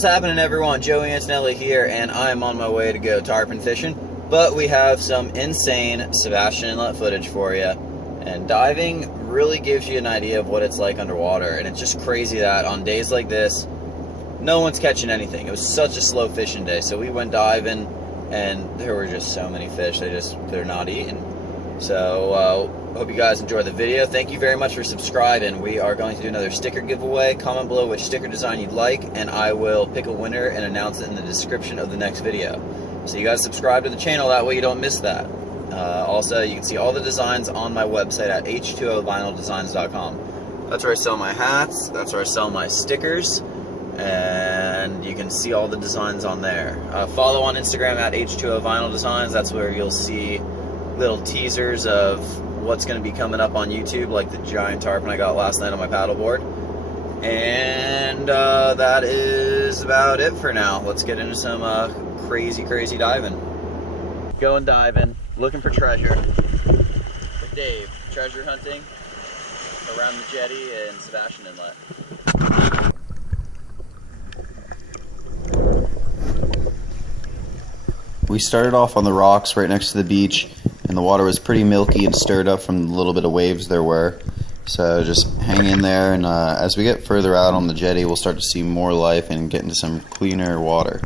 What's happening, everyone? Joey Antonelli here, and I'm on my way to go tarpon fishing. But we have some insane Sebastian Inlet footage for you. And diving really gives you an idea of what it's like underwater. And it's just crazy that on days like this, no one's catching anything. It was such a slow fishing day. So we went diving, and there were just so many fish. They're not eating. So hope you guys enjoy the video. Thank you very much for subscribing. We are going to do another sticker giveaway. Comment below which sticker design you'd like, and I will pick a winner and announce it in the description of the next video. So you guys subscribe to the channel, that way you don't miss that. Also, you can see all the designs on my website at h2ovinyldesigns.com. That's where I sell my hats, that's where I sell my stickers, and you can see all the designs on there. Follow on Instagram at h2ovinyldesigns. That's where you'll see little teasers of what's going to be coming up on YouTube, like the giant tarpon I got last night on my paddleboard. And that is about it for now. Let's get into some crazy diving. Going diving, looking for treasure. With Dave, treasure hunting around the jetty and Sebastian Inlet. We started off on the rocks right next to the beach, and the water was pretty milky and stirred up from the little bit of waves there were. So just hang in there, and as we get further out on the jetty, we'll start to see more life and get into some cleaner water.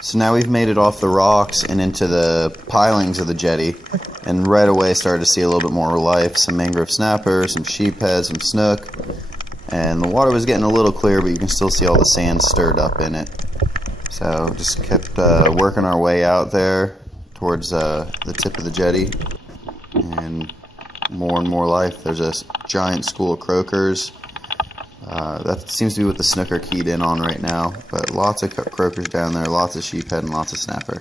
So now we've made it off the rocks and into the pilings of the jetty, and right away started to see a little bit more life. Some mangrove snapper, some sheephead, some snook, and the water was getting a little clear, but you can still see all the sand stirred up in it. So just kept working our way out there towards the tip of the jetty, and more life. There's a giant school of croakers. That seems to be what the snook are keyed in on right now, but lots of croakers down there, lots of sheephead, and lots of snapper.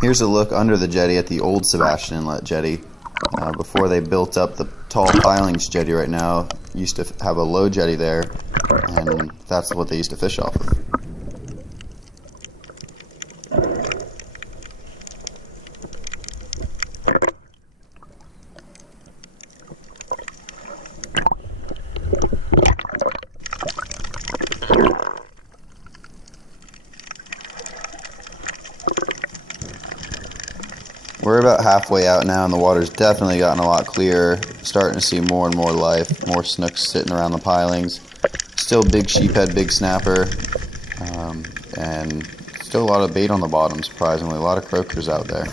Here's a look under the jetty at the old Sebastian Inlet jetty. Before they built up the tall pilings jetty right now, used to have a low jetty there, and that's what they used to fish off of. We're about halfway out now, and the water's definitely gotten a lot clearer. Starting to see more and more life, more snooks sitting around the pilings. Still big sheephead, big snapper, and still a lot of bait on the bottom, surprisingly. A lot of croakers out there.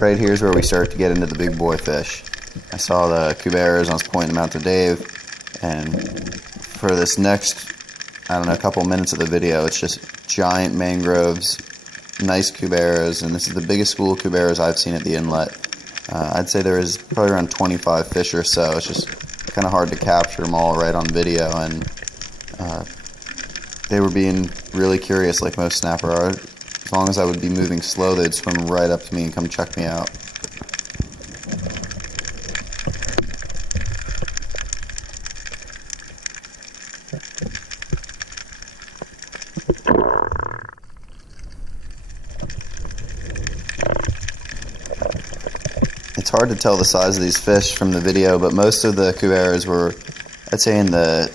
Right here is where we start to get into the big boy fish. I saw the cuberas, I was pointing them out to Dave, and for this next, I don't know, couple minutes of the video, it's just giant mangroves, nice cuberas, and this is the biggest school of cuberas I've seen at the inlet. I'd say there is probably around 25 fish or so. It's just kind of hard to capture them all right on video, and they were being really curious like most snapper are. As long as I would be moving slow, they'd swim right up to me and come check me out. It's hard to tell the size of these fish from the video, but most of the cuberas were, I'd say, in the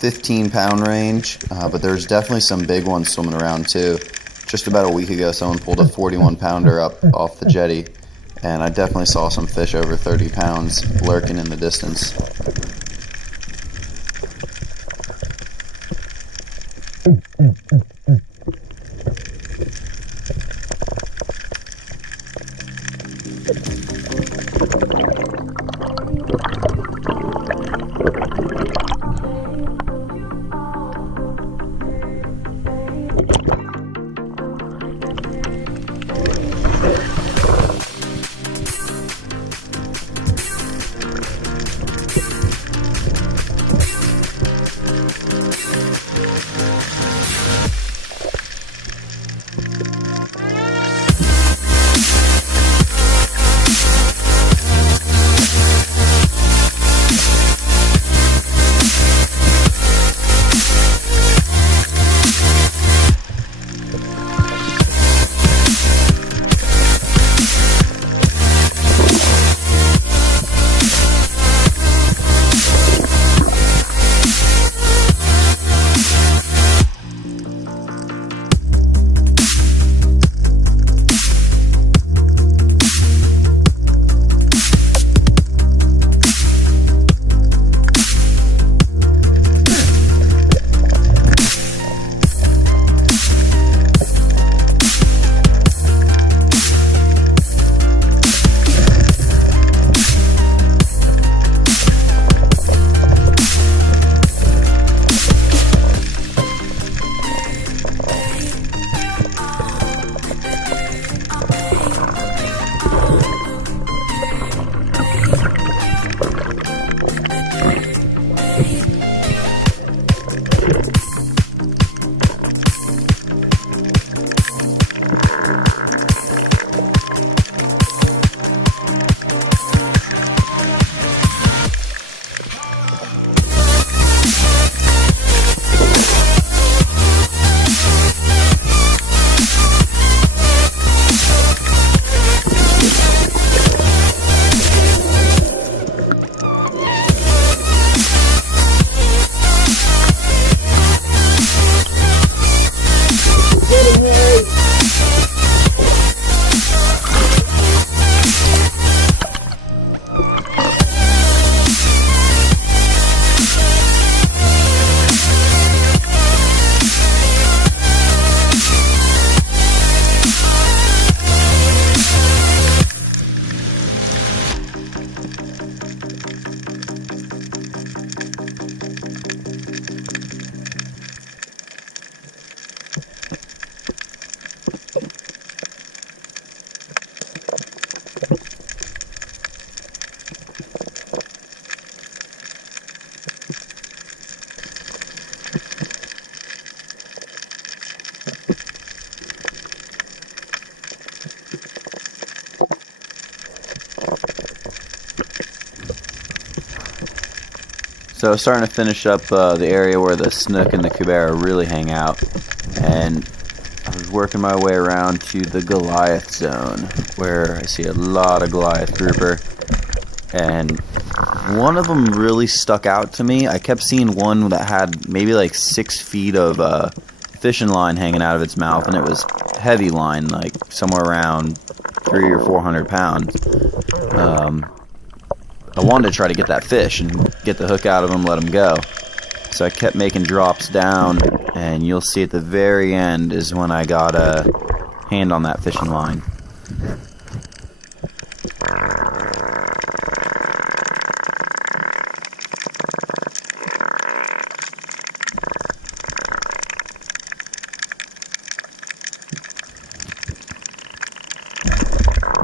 15-pound range, but there's definitely some big ones swimming around too. Just about a week ago, someone pulled a 41-pounder up off the jetty, and I definitely saw some fish over 30 pounds lurking in the distance. So I was starting to finish up the area where the snook and the cubera really hang out, and I was working my way around to the Goliath zone, where I see a lot of Goliath grouper, and one of them really stuck out to me. I kept seeing one that had maybe like 6 feet of fishing line hanging out of its mouth, and it was heavy line, like somewhere around 300 or 400 pounds. I wanted to try to get that fish and get the hook out of him, let him go. So I kept making drops down, and you'll see at the very end is when I got a hand on that fishing line.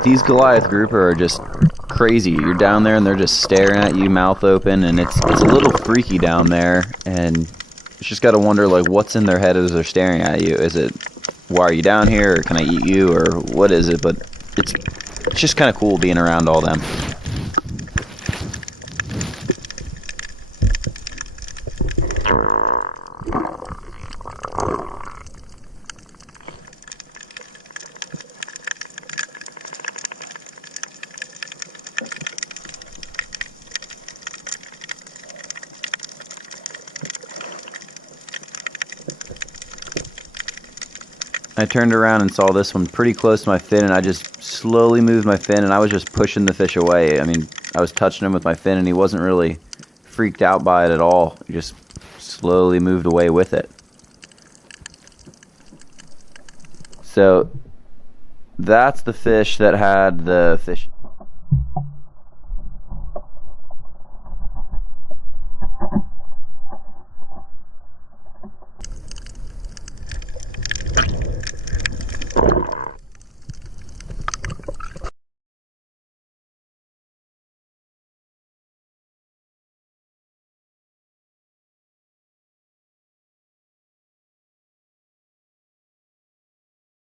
These Goliath grouper are just crazy. You're down there and they're just staring at you, mouth open, and it's a little freaky down there, and you just gotta wonder, like, what's in their head as they're staring at you. Is it, why are you down here, or can I eat you, or what is it? But it's just kind of cool being around all them. I turned around and saw this one pretty close to my fin, and I just slowly moved my fin, and I was just pushing the fish away. I mean, I was touching him with my fin, and he wasn't really freaked out by it at all. He just slowly moved away with it. So that's the fish that had the fish.